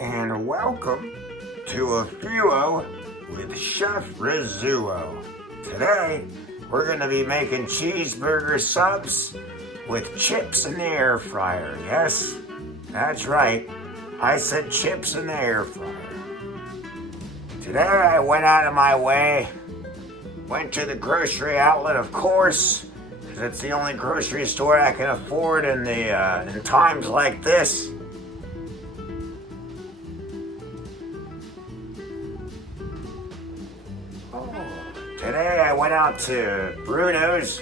and welcome to a Rizzuo with Chef Rizzuo. Today, we're going to be making cheeseburger subs with chips in the air fryer. Yes, that's right. I said chips in the air fryer. Today, I went out of my way, went to the grocery outlet, of course, because it's the only grocery store I can afford in times like this. Today I went out to Bruno's,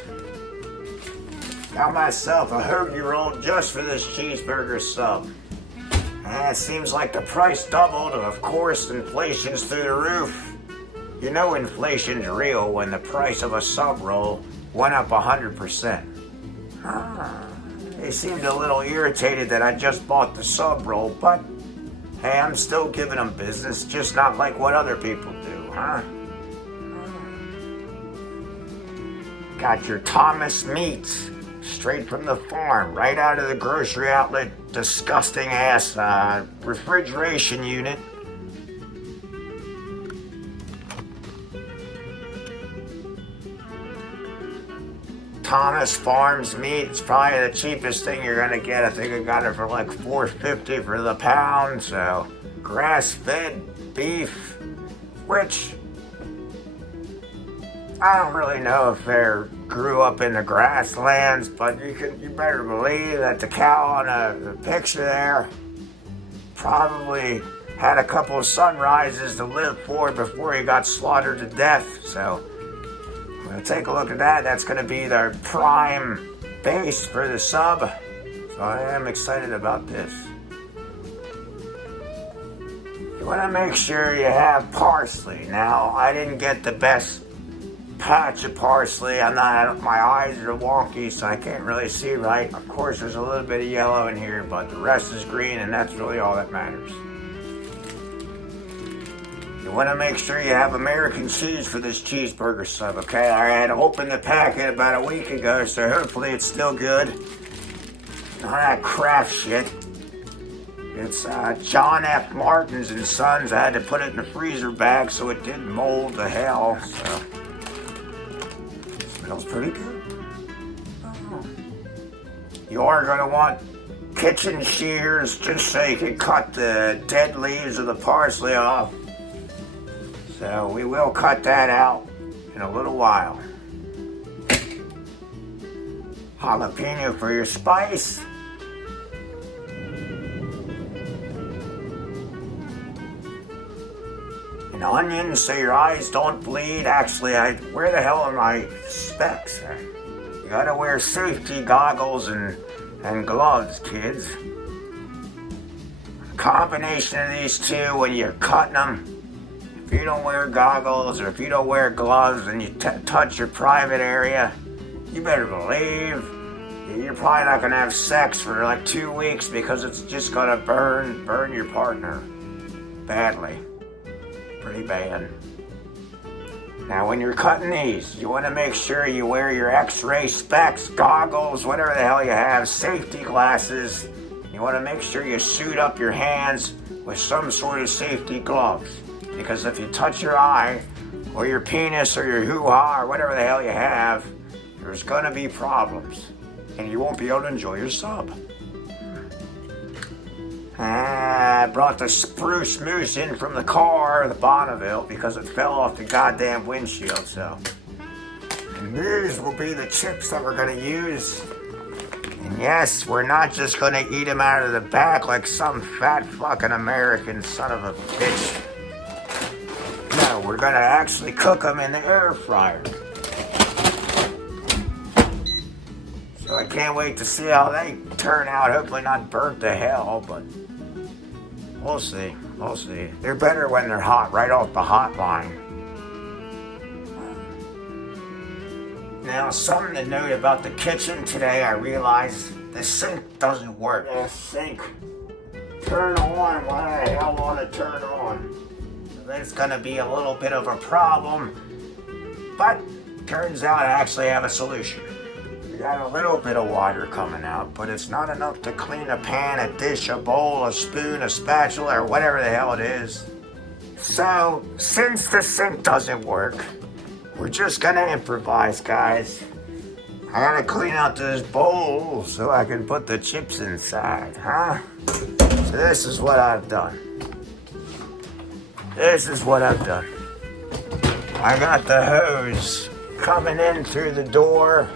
got myself a hoagie roll just for this cheeseburger sub. It seems like the price doubled, and of course inflation's through the roof. You know inflation's real when the price of a sub roll went up 100%. They seemed a little irritated that I just bought the sub roll, but hey, I'm still giving them business, just not like what other people do, huh? Got your Thomas meats straight from the farm, right out of the grocery outlet, disgusting ass refrigeration unit. Thomas Farms meat, it's probably the cheapest thing you're gonna get. I think I got it for like $4.50 for the pound. So grass-fed beef, which I don't really know if they grew up in the grasslands, but you better believe that the cow on the picture there probably had a couple of sunrises to live for before he got slaughtered to death. So we'll take a look at that. That's going to be their prime base for the sub. So I am excited about this. You want to make sure you have parsley. Now, I didn't get the best patch of parsley. My eyes are wonky, so I can't really see right. Of course, there's a little bit of yellow in here, but the rest is green, and that's really all that matters. You want to make sure you have American cheese for this cheeseburger sub, okay? I had opened the packet about a week ago, so hopefully it's still good. None of that Kraft shit. It's John F. Martin's and Sons. I had to put it in the freezer bag so it didn't mold to hell, so smells pretty good. You are going to want kitchen shears just so you can cut the dead leaves of the parsley off. So we will cut that out in a little while. Jalapeno for your spice. An onion so your eyes don't bleed. Actually, where the hell are my specs? You gotta wear safety goggles and gloves, kids. A combination of these two when you're cutting them. If you don't wear goggles or if you don't wear gloves and you touch your private area, you better believe you're probably not gonna have sex for like 2 weeks because it's just gonna burn your partner badly. Pretty bad. Now when you're cutting these, you want to make sure you wear your x-ray specs, goggles, whatever the hell you have, safety glasses. You want to make sure you suit up your hands with some sort of safety gloves. Because if you touch your eye, or your penis, or your hoo-ha, or whatever the hell you have, there's going to be problems. And you won't be able to enjoy your sub. I brought the spruce moose in from the car, the Bonneville, because it fell off the goddamn windshield, so. And these will be the chips that we're going to use. And yes, we're not just going to eat them out of the back like some fat fucking American son of a bitch. No, we're going to actually cook them in the air fryer. So I can't wait to see how they turn out. Hopefully not burnt to hell, but we'll see. We'll see. They're better when they're hot, right off the hot line. Now, something to note about the kitchen today, I realized the sink doesn't work. The sink turn on, why the hell won't it turn on? So that's gonna be a little bit of a problem, but turns out I actually have a solution. got a little bit of water coming out, but it's not enough to clean a pan, a dish, a bowl, a spoon, a spatula, or whatever the hell it is. So, since the sink doesn't work, we're just gonna improvise, guys. I gotta clean out this bowl so I can put the chips inside, huh? So this is what I've done. I got the hose coming in through the door,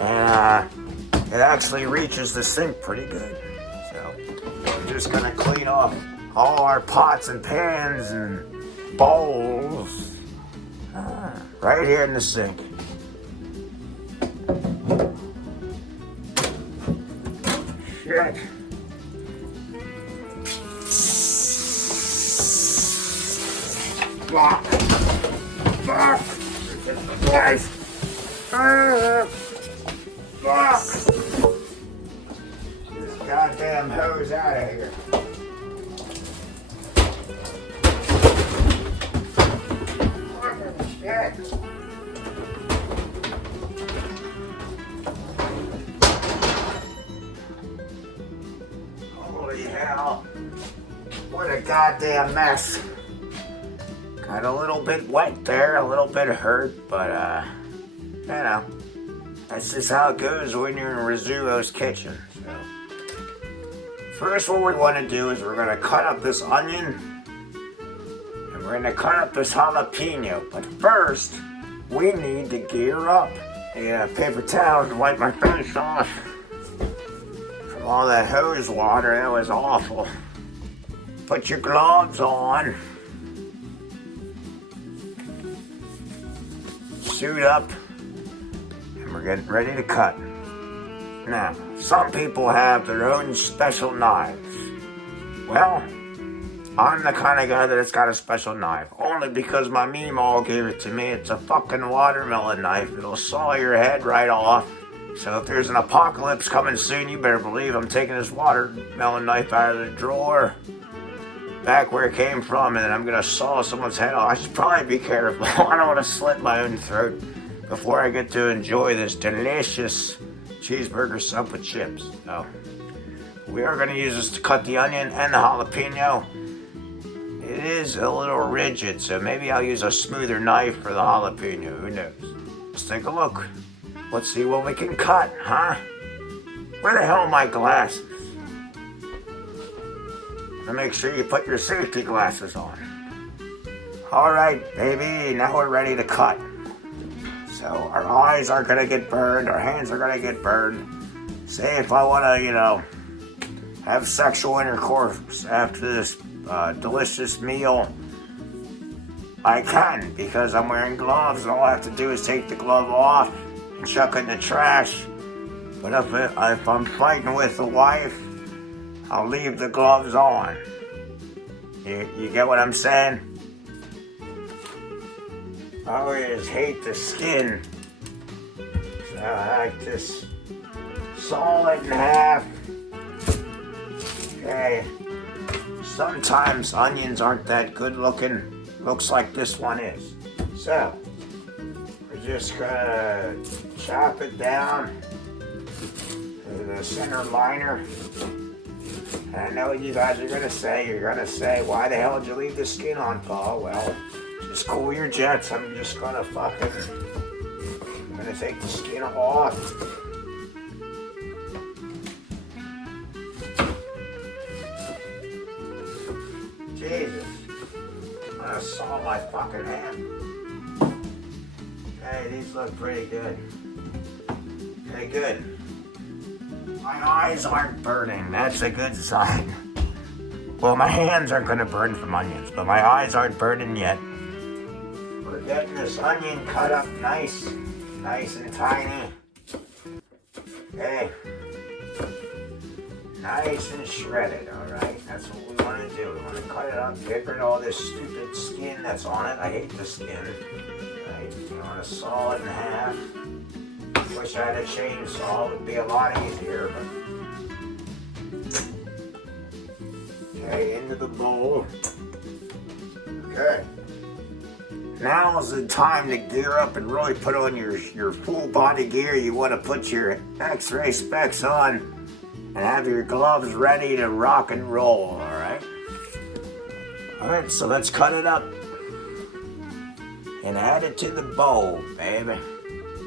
and it actually reaches the sink pretty good. So we're just gonna clean off all our pots and pans and bowls right here in the sink. Shit. Fuck. Guys. Fuck. This goddamn hose out of here. Shit. Holy hell. What a goddamn mess. Got a little bit wet there, a little bit hurt, but you know, that's just how it goes when you're in Rizzuo's kitchen. So, first what we want to do is we're going to cut up this onion, and we're going to cut up this jalapeno, but first, we need to gear up. A paper towel to wipe my face off from all that hose water. That was awful. Put your gloves on. Suit up, and we're getting ready to cut. Now, some people have their own special knives. Well, I'm the kind of guy that's got a special knife, only because my meemaw gave it to me. It's a fucking watermelon knife. It'll saw your head right off. So if there's an apocalypse coming soon, you better believe I'm taking this watermelon knife out of the drawer, back where it came from, and I'm gonna saw someone's head off. I should probably be careful. I don't want to slit my own throat before I get to enjoy this delicious cheeseburger sub with chips. So, we are gonna use this to cut the onion and the jalapeno. It is a little rigid, so maybe I'll use a smoother knife for the jalapeno. Who knows? Let's take a look. Let's see what we can cut, huh? Where the hell are my glasses? And make sure you put your safety glasses on. Alright, baby, now we're ready to cut. So our eyes aren't gonna get burned, our hands are gonna get burned. Say if I wanna, have sexual intercourse after this delicious meal, I can, because I'm wearing gloves, and all I have to do is take the glove off and chuck it in the trash. But if I'm fighting with the wife, I'll leave the gloves on. You get what I'm saying? I always hate the skin. So I like this. Saw it in half. Okay. Sometimes onions aren't that good looking. Looks like this one is. So, we're just gonna chop it down to the center liner. I know what you guys are gonna say. You're gonna say, why the hell did you leave the skin on, Paul? Well, just cool your jets. I'm just gonna I'm gonna take the skin off. Jesus. I'm gonna saw my fucking hand. Hey, these look pretty good. Okay, good. My eyes aren't burning. That's a good sign. Well, my hands aren't going to burn from onions, but my eyes aren't burning yet. We're getting this onion cut up nice and tiny. Okay. Nice and shredded, alright? That's what we want to do. We want to cut it up, get rid of all this stupid skin that's on it. I hate the skin. Right? You want to saw it in half. Wish I had a chainsaw, it would be a lot easier, but... Okay, into the bowl. Okay. Now's the time to gear up and really put on your full body gear. You want to put your X-ray specs on and have your gloves ready to rock and roll, alright? Alright, so let's cut it up and add it to the bowl, baby.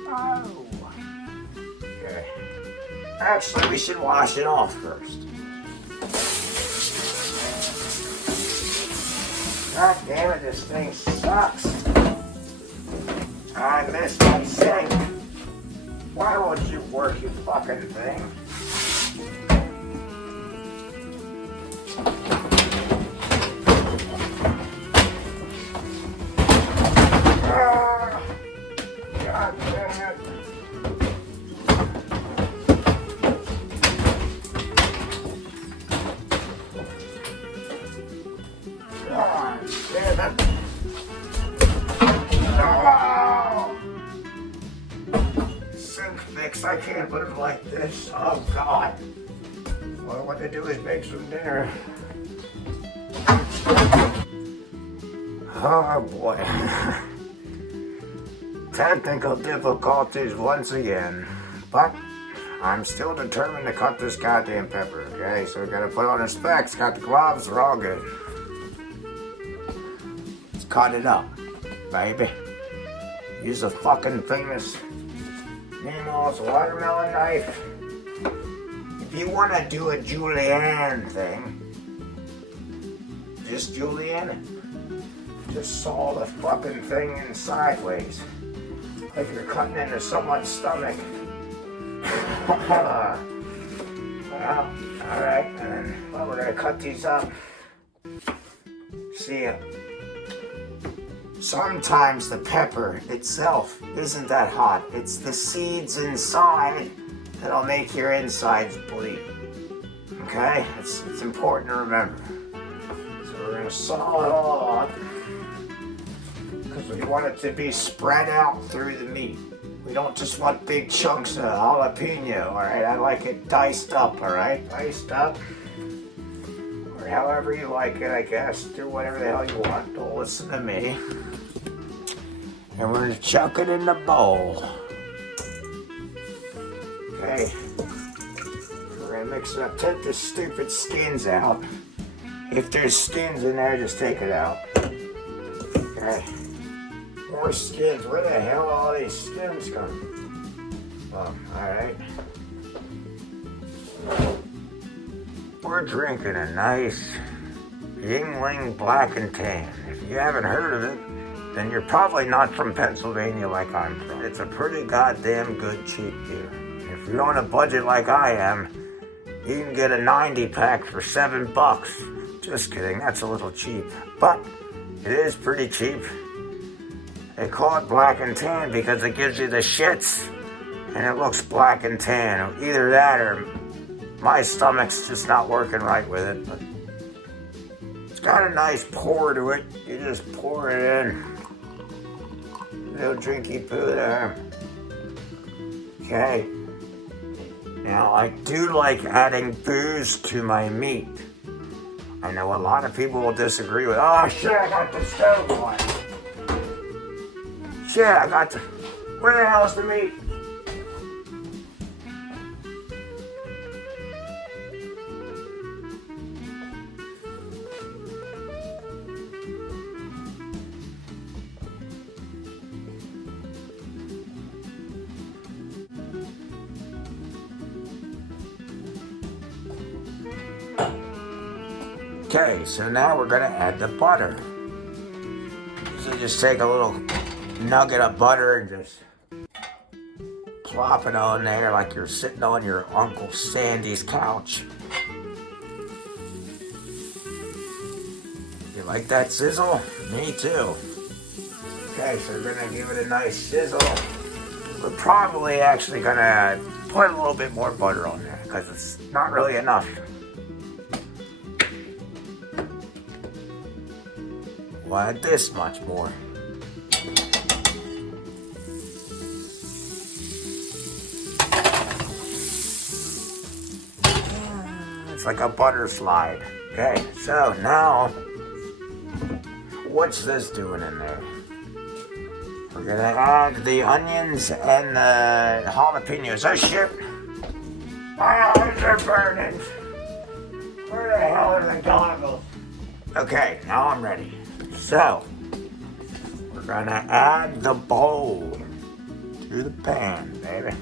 Oh. Okay. Actually, we should wash it off first. God damn it, this thing sucks. I missed my sink. Why won't you work, you fucking thing? God damn it. Sink fix, I can't live like this. Oh God. Well, what to do is make some dinner. Oh boy. Technical difficulties once again. But I'm still determined to cut this goddamn pepper, okay? So we gotta put on our specs, got the gloves, we're all good. Let's cut it up, baby. Use a fucking famous Nemo's watermelon knife. If you wanna do a julienne thing, just julienne it. Just saw the fucking thing in sideways. Like you're cutting into someone's stomach. Well, alright, and well, we're gonna cut these up. See ya. Sometimes the pepper itself isn't that hot. It's the seeds inside that'll make your insides bleed. Okay? It's important to remember. So we're gonna saw it all off because we want it to be spread out through the meat. We don't just want big chunks of jalapeno, alright? I like it diced up, alright? Diced up. Or however you like it, I guess. Do whatever the hell you want. Don't listen to me. And we're gonna chuck it in the bowl. Okay. We're gonna mix it up. Take the stupid skins out. If there's skins in there, just take it out. Okay. More skins. Where the hell are all these skins come? Oh, alright. We're drinking a nice Yingling Black and Tan. If you haven't heard of it, then you're probably not from Pennsylvania like I'm from. It's a pretty goddamn good cheap beer. If you're on a budget like I am, you can get a 90 pack for $7. Just kidding, that's a little cheap. But it is pretty cheap. They call it black and tan because it gives you the shits and it looks black and tan. Either that or my stomach's just not working right with it. But it's got a nice pour to it. You just pour it in. Little drinky poo there. Okay. Now I do like adding booze to my meat. I know a lot of people will disagree with, oh shit, I got the stove on. Shit, I got the, where the hell's the meat? Okay, so now we're gonna add the butter. So just take a little nugget of butter and just plop it on there like you're sitting on your Uncle Sandy's couch. You like that sizzle? Me too. Okay, so we're gonna give it a nice sizzle. We're probably actually gonna put a little bit more butter on there because it's not really enough. We'll add this much more. It's like a butter slide. Okay, so now, what's this doing in there? We're gonna add the onions and the jalapenos. Oh shit! My eyes are burning. Where the hell are the goggles? Okay, now I'm ready. So, we're gonna add the bowl to the pan, baby.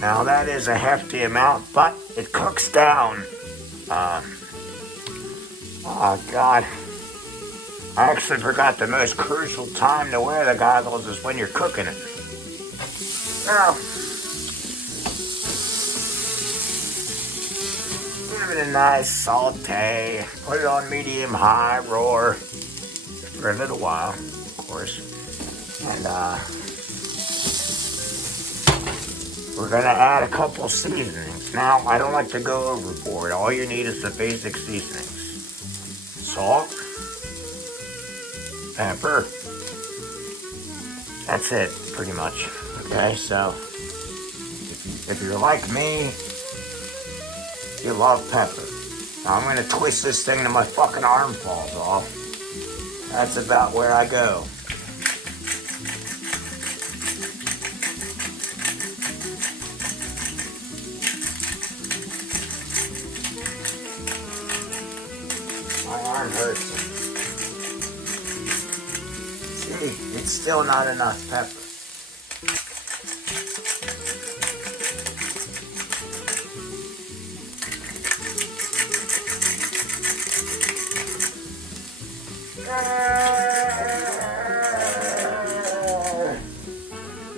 Now that is a hefty amount, but it cooks down. Oh God. I actually forgot the most crucial time to wear the goggles is when you're cooking it. Now, give it a nice saute. Put it on medium-high roar for a little while, of course. And we're gonna add a couple seasonings. Now, I don't like to go overboard. All you need is the basic seasonings. Salt, pepper. That's it, pretty much. Okay, so if you're like me, you love pepper. Now I'm gonna twist this thing till my fucking arm falls off. That's about where I go. My arm hurts. See, it's still not enough pepper.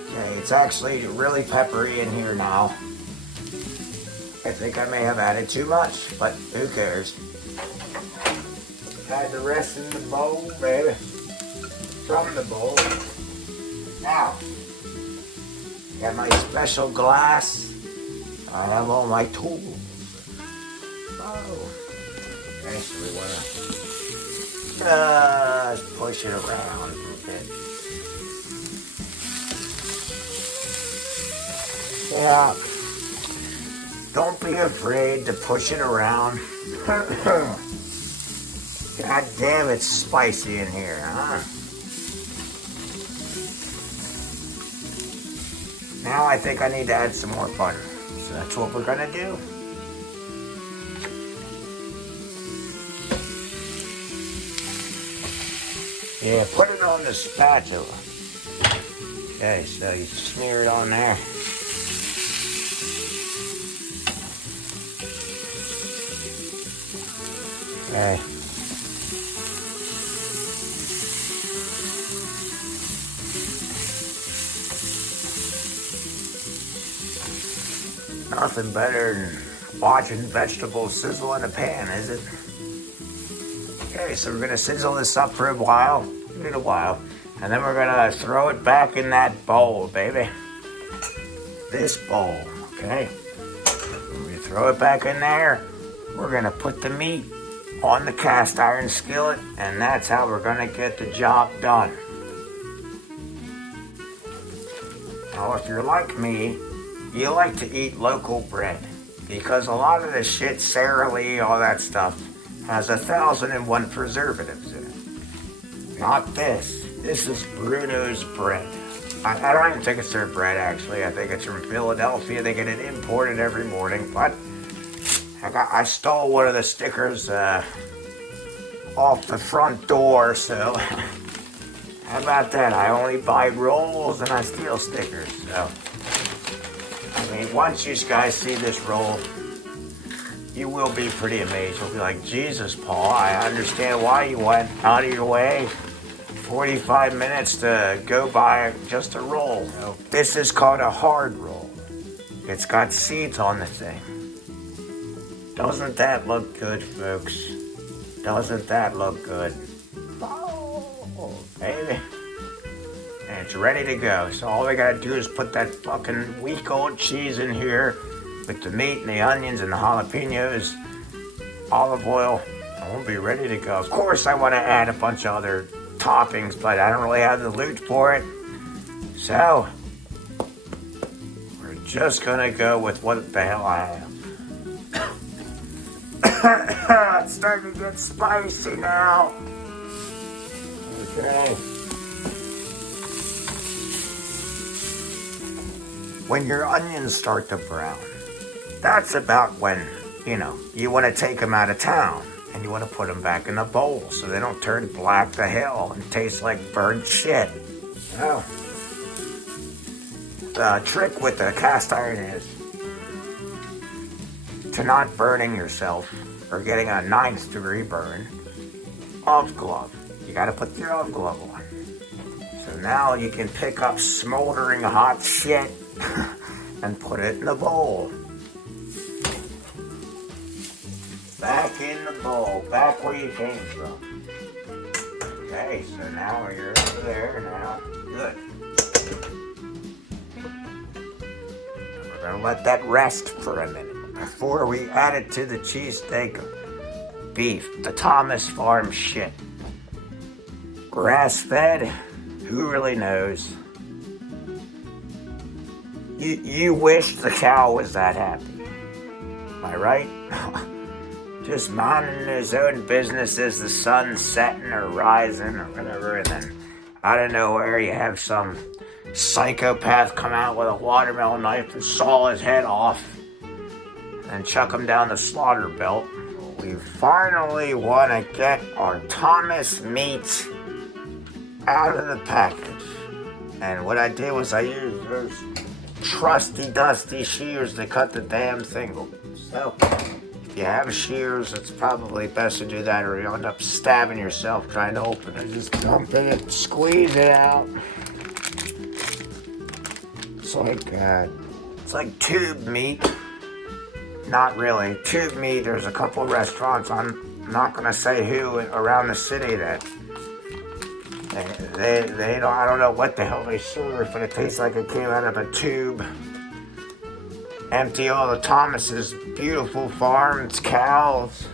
Okay, it's actually really peppery in here now. I think I may have added too much, but who cares? Add the rest in the bowl, baby. From the bowl. Now, got my special glass. I have all my tools. Oh. Okay, so we want to just push it around a little bit. Yeah. Don't be afraid to push it around. God damn, it's spicy in here, huh? Now I think I need to add some more butter. So that's what we're gonna do. Yeah, put it on the spatula. Okay, so you smear it on there. Okay. Nothing better than watching vegetables sizzle in a pan, is it? Okay, so we're gonna sizzle this up for a while, and then we're gonna throw it back in that bowl, baby. This bowl, okay? When we throw it back in there, we're gonna put the meat on the cast iron skillet, and that's how we're gonna get the job done. Now, if you're like me, you like to eat local bread, because a lot of this shit, Sara Lee, all that stuff, has 1,001 preservatives in it. Not this. This is Bruno's bread. I don't even think it's their bread, actually. I think it's from Philadelphia. They get it imported every morning, but I stole one of the stickers off the front door, so how about that? I only buy rolls and I steal stickers, so I mean, once you guys see this roll, you will be pretty amazed. You'll be like, Jesus, Paul, I understand why you went out of your way 45 minutes to go buy just a roll. This is called a hard roll. It's got seeds on the thing. Doesn't that look good, folks? Doesn't that look good? Oh, baby. And it's ready to go. So all we gotta do is put that fucking week-old cheese in here with the meat and the onions and the jalapenos, olive oil, and we'll be ready to go. Of course, I want to add a bunch of other toppings, but I don't really have the loot for it. So, we're just gonna go with what the hell I have. It's starting to get spicy now. Okay. When your onions start to brown, that's about when, you want to take them out of town and you want to put them back in a bowl so they don't turn black to hell and taste like burnt shit. Oh. The trick with the cast iron is to not burning yourself or getting a 9th degree burn. Off glove. You got to put the off glove on. So now you can pick up smoldering hot shit and put it in the bowl. Back in the bowl, back where you came from. Okay, so now you're over there now. Good. We're gonna let that rest for a minute before we add it to the cheesesteak beef, the Thomas Farm shit. Grass-fed, who really knows? You wish the cow was that happy. Am I right? Just minding his own business as the sun's setting or rising or whatever, and then out of nowhere you have some psychopath come out with a watermelon knife and saw his head off and chuck him down the slaughter belt. We finally want to get our Thomas meat out of the package. And what I did was I used those trusty dusty shears to cut the damn thing open. So if you have shears, it's probably best to do that or you'll end up stabbing yourself trying to open it. Just dump it, squeeze it out. It's like tube meat. Not really. Tube meat, there's a couple of restaurants, I'm not going to say who, around the city that they don't, I don't know what the hell they serve, but it tastes like it came out of a tube. Empty all the Thomas's beautiful farms, cows,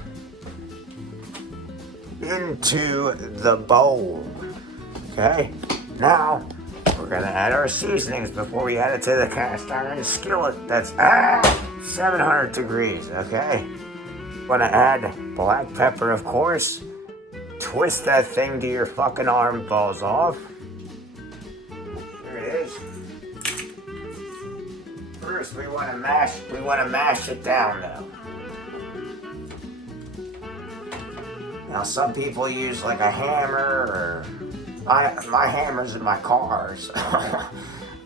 into the bowl. Okay? Now, we're going to add our seasonings before we add it to the cast iron skillet. That's 700 degrees, okay? Want to add black pepper, of course. Twist that thing to your fucking arm falls off. Here it is. First, we want to mash it down, though. Now, some people use like a hammer, or my hammer's in my car, so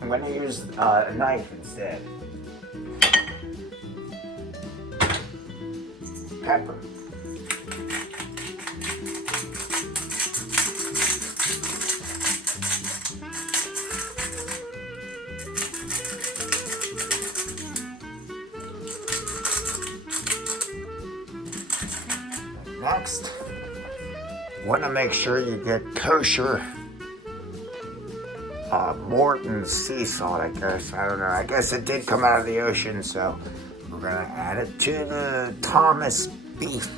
I'm going to use a knife instead. Pepper. Next, want to make sure you get kosher Morton's sea salt, I guess. I don't know. I guess it did come out of the ocean, so we're going to add it to the Thomas beef.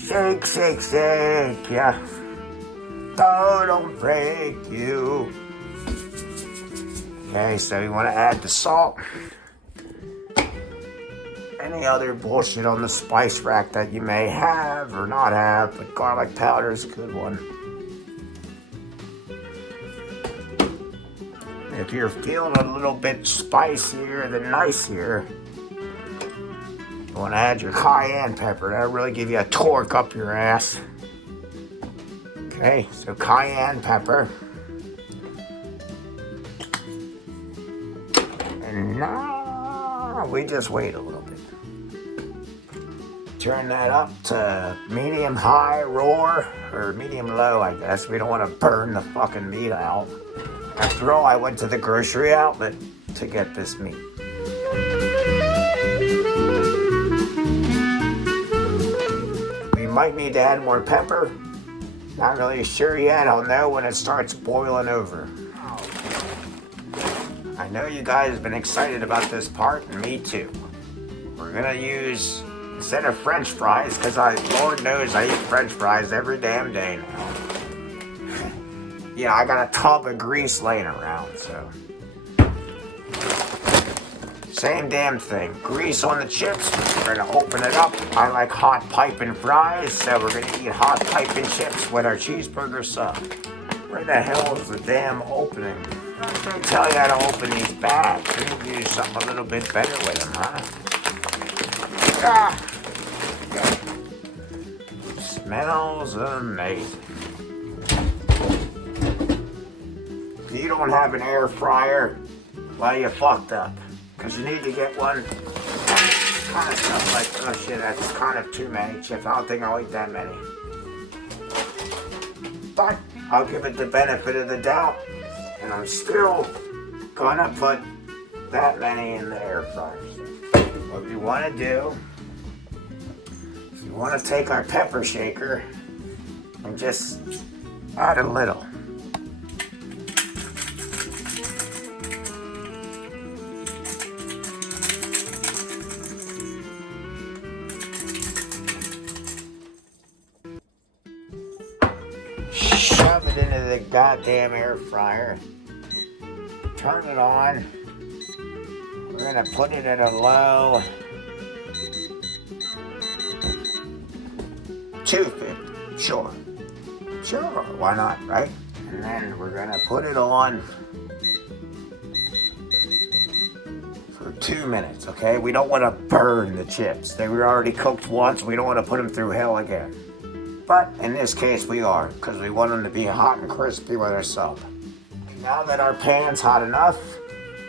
Shake, shake, shake, yeah. Oh, don't break you. Okay, so you want to add the salt. Any other bullshit on the spice rack that you may have or not have, but garlic powder is a good one. If you're feeling a little bit spicier than nicer, you want to add your cayenne pepper. That'll really give you a torque up your ass. Okay, so cayenne pepper. And now we just wait a little bit. Turn that up to medium high roar, or medium low, I guess. We don't want to burn the fucking meat out. After all, I went to the grocery outlet to get this meat. We might need to add more pepper. Not really sure yet. I'll know when it starts boiling over. I know you guys have been excited about this part, and me too. We're gonna use, instead of French fries, because Lord knows I eat French fries every damn day now. Yeah, I got a tub of grease laying around, so. Same damn thing. Grease on the chips. We're gonna open it up. I like hot piping fries, so we're gonna eat hot piping chips with our cheeseburger sub. Where the hell is the damn opening? They tell you how to open these bags. We need to do something a little bit better with them, huh? Ah! Smells amazing. If you don't have an air fryer, well, you fucked up. Because you need to get one. Kind of stuff like, oh shit, that's kind of too many chips. I don't think I'll eat that many. But I'll give it the benefit of the doubt. And I'm still gonna put that many in the air fryer. What you want to do, is you want to take our pepper shaker and just add a little. Shove it into the goddamn air fryer. Turn it on. We're gonna put it at a low 250. Sure, why not, right? And then we're gonna put it on for 2 minutes, okay? We don't want to burn the chips. They were already cooked once. We don't want to put them through hell again. But in this case, we are, because we want them to be hot and crispy with our sub. Now that our pan's hot enough,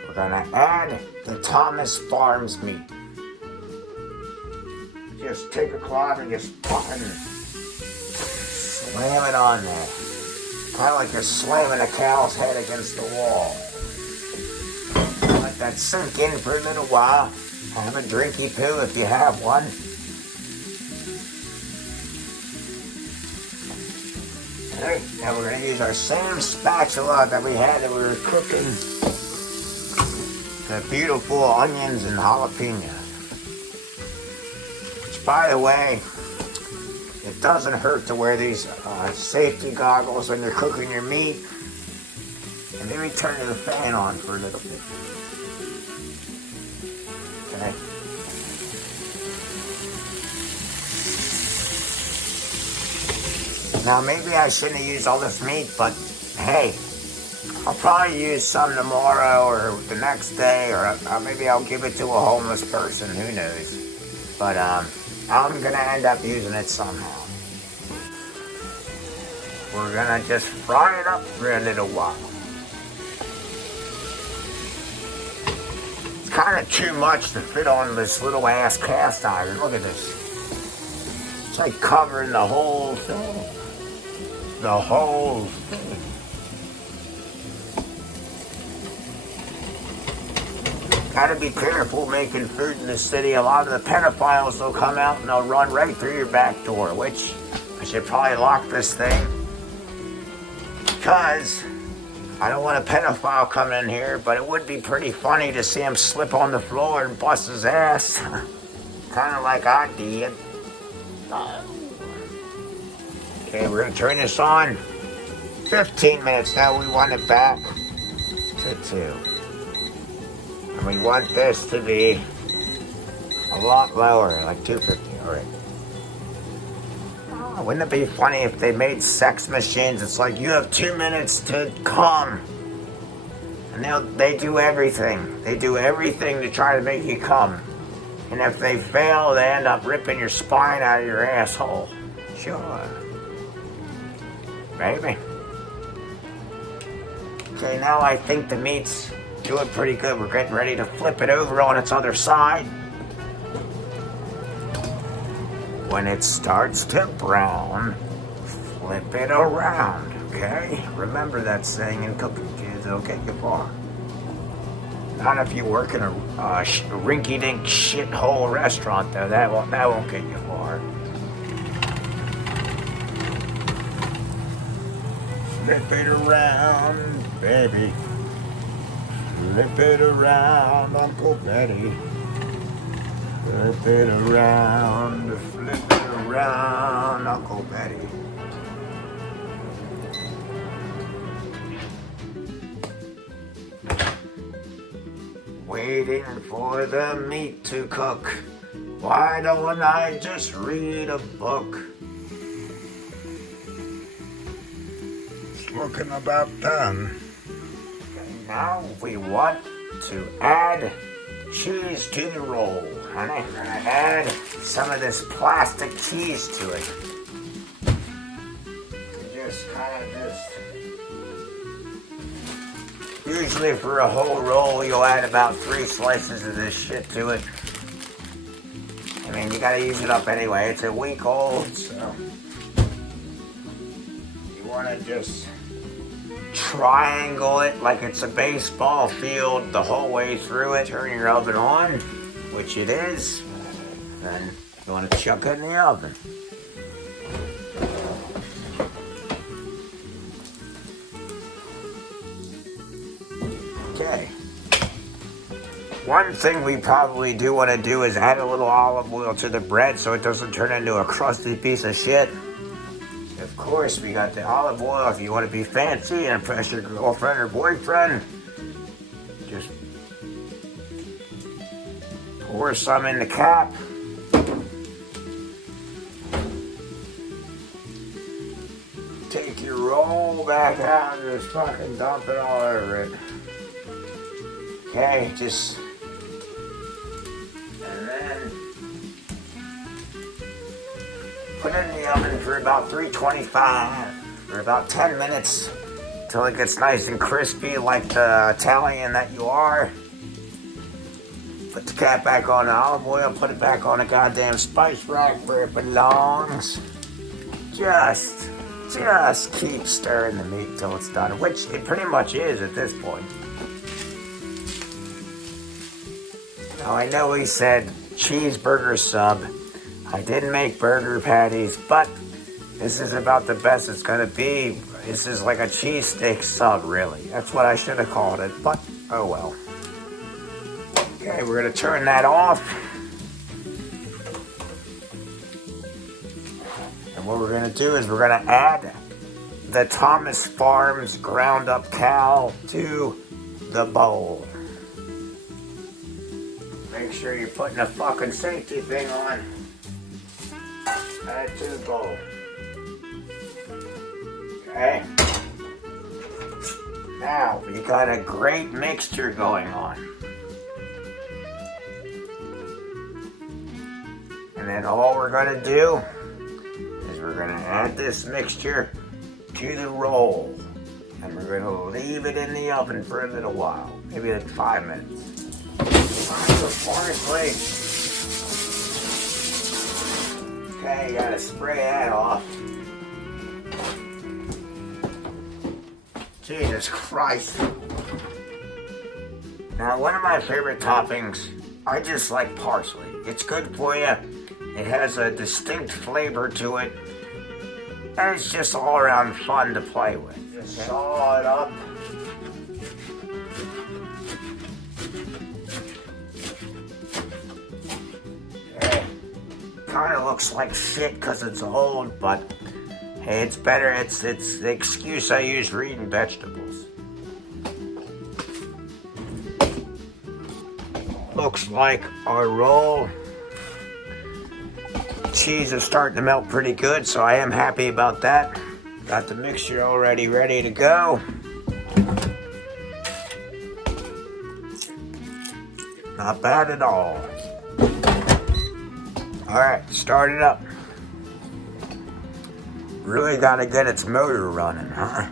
we're gonna add the Thomas Farms meat. Just take a cloth and just fucking slam it on there. Kind of like you're slamming a cow's head against the wall. Let that sink in for a little while. Have a drinky poo if you have one. Alright, now we're going to use our same spatula that we had that we were cooking the beautiful onions and jalapenos. Which, by the way, it doesn't hurt to wear these safety goggles when you're cooking your meat. And maybe turn the fan on for a little bit. Okay. Now, maybe I shouldn't have used all this meat, but hey, I'll probably use some tomorrow or the next day, or maybe I'll give it to a homeless person, who knows. But I'm gonna end up using it somehow. We're gonna just fry it up for a little while. It's kind of too much to fit on this little ass cast iron. Look at this. It's like covering the whole thing. The whole thing. Gotta be careful making food in the city. A lot of the pedophiles will come out and they'll run right through your back door, which I should probably lock this thing. Because I don't want a pedophile coming in here, but it would be pretty funny to see him slip on the floor and bust his ass. Kind of like I did. Okay, we're going to turn this on. 15 minutes now. We want it back to 2. And we want this to be a lot lower, like 250. All right. Oh, wouldn't it be funny if they made sex machines? It's like you have 2 minutes to come. And they do everything. They do everything to try to make you come. And if they fail, they end up ripping your spine out of your asshole. Sure. Maybe. Okay, now I think the meat's doing pretty good. We're getting ready to flip it over on its other side. When it starts to brown, flip it around, okay? Remember that saying in cooking, kids. It'll get you far. Not if you work in a rinky-dink shithole restaurant, though. That won't get you far. Flip it around, baby. Flip it around, Uncle Betty. Flip it around, Uncle Betty. waiting for the meat to cook. Why don't I just read a book? It's looking about done. Now we want to add cheese to the roll. And I'm gonna add some of this plastic cheese to it. Just kind of usually for a whole roll, you'll add about 3 slices of this shit to it. I mean, you gotta use it up anyway. It's a week old, so you wanna just triangle it like it's a baseball field the whole way through it. Turn your oven on, which it is. Then you wanna chuck it in the oven. Okay. One thing we probably do want to do is add a little olive oil to the bread so it doesn't turn into a crusty piece of shit. Of course, we got the olive oil if you want to be fancy and impress your girlfriend or boyfriend. Just pour some in the cap. Take your roll back out and just fucking dump it all over it. Okay, just... and then put it in the oven for about 325 for about 10 minutes till it gets nice and crispy like the Italian that you are. Put the cap back on the olive oil, put it back on the goddamn spice rack where it belongs. Just keep stirring the meat till it's done, which it pretty much is at this point. Now I know he said cheeseburger sub. I didn't make burger patties, but this is about the best it's gonna be. This is like a cheesesteak sub, really. That's what I should have called it, but oh well. Okay, we're gonna turn that off. And what we're gonna do is we're gonna add the Thomas Farms ground up cow to the bowl. Make sure you're putting a fucking safety thing on. Add it to the bowl. Okay. Now, we got a great mixture going on. And then all we're gonna do is we're gonna add this mixture to the roll. And we're gonna leave it in the oven for a little while. Maybe like 5 minutes. Parsley. Okay, you gotta spray that off. Jesus Christ. Now, one of my favorite toppings, I just like parsley. It's good for you. It has a distinct flavor to it. And it's just all around fun to play with. Just saw it up. Kind of looks like shit because it's old, but hey, it's better. It's the excuse I use for eating vegetables. Looks like our roll. Cheese is starting to melt pretty good, so I am happy about that. Got the mixture already ready to go. Not bad at all. Alright, start it up. Really gotta get its motor running, huh?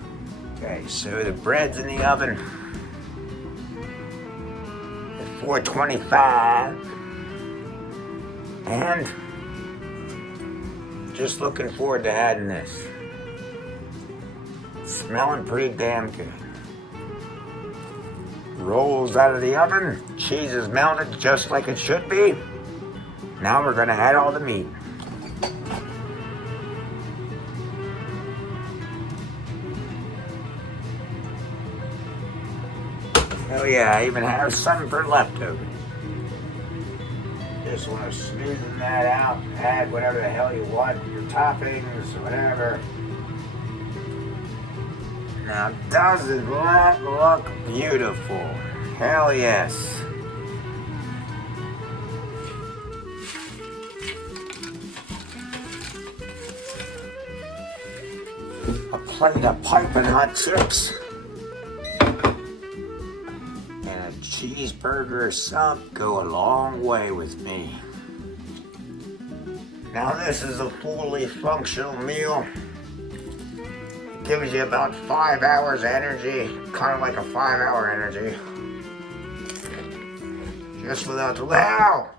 Okay, so the bread's in the oven at 425. And just looking forward to adding this. Smelling pretty damn good. Rolls out of the oven. Cheese is melted just like it should be. Now we're gonna add all the meat. Oh yeah, I even have some for leftovers. Just want to smoothen that out, add whatever the hell you want, your toppings, whatever. Now, doesn't that look beautiful? Hell yes. plate of piping hot chips. And a cheeseburger sub go a long way with me. Now this is a fully functional meal. It gives you about 5 hours energy, kind of like a 5-hour energy. Just without the hell.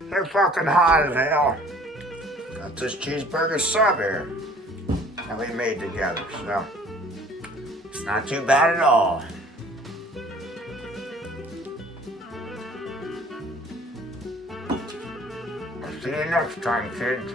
They're fucking hot as hell. Got this cheeseburger sub here that we made together, so it's not too bad at all. I'll see you next time, kids.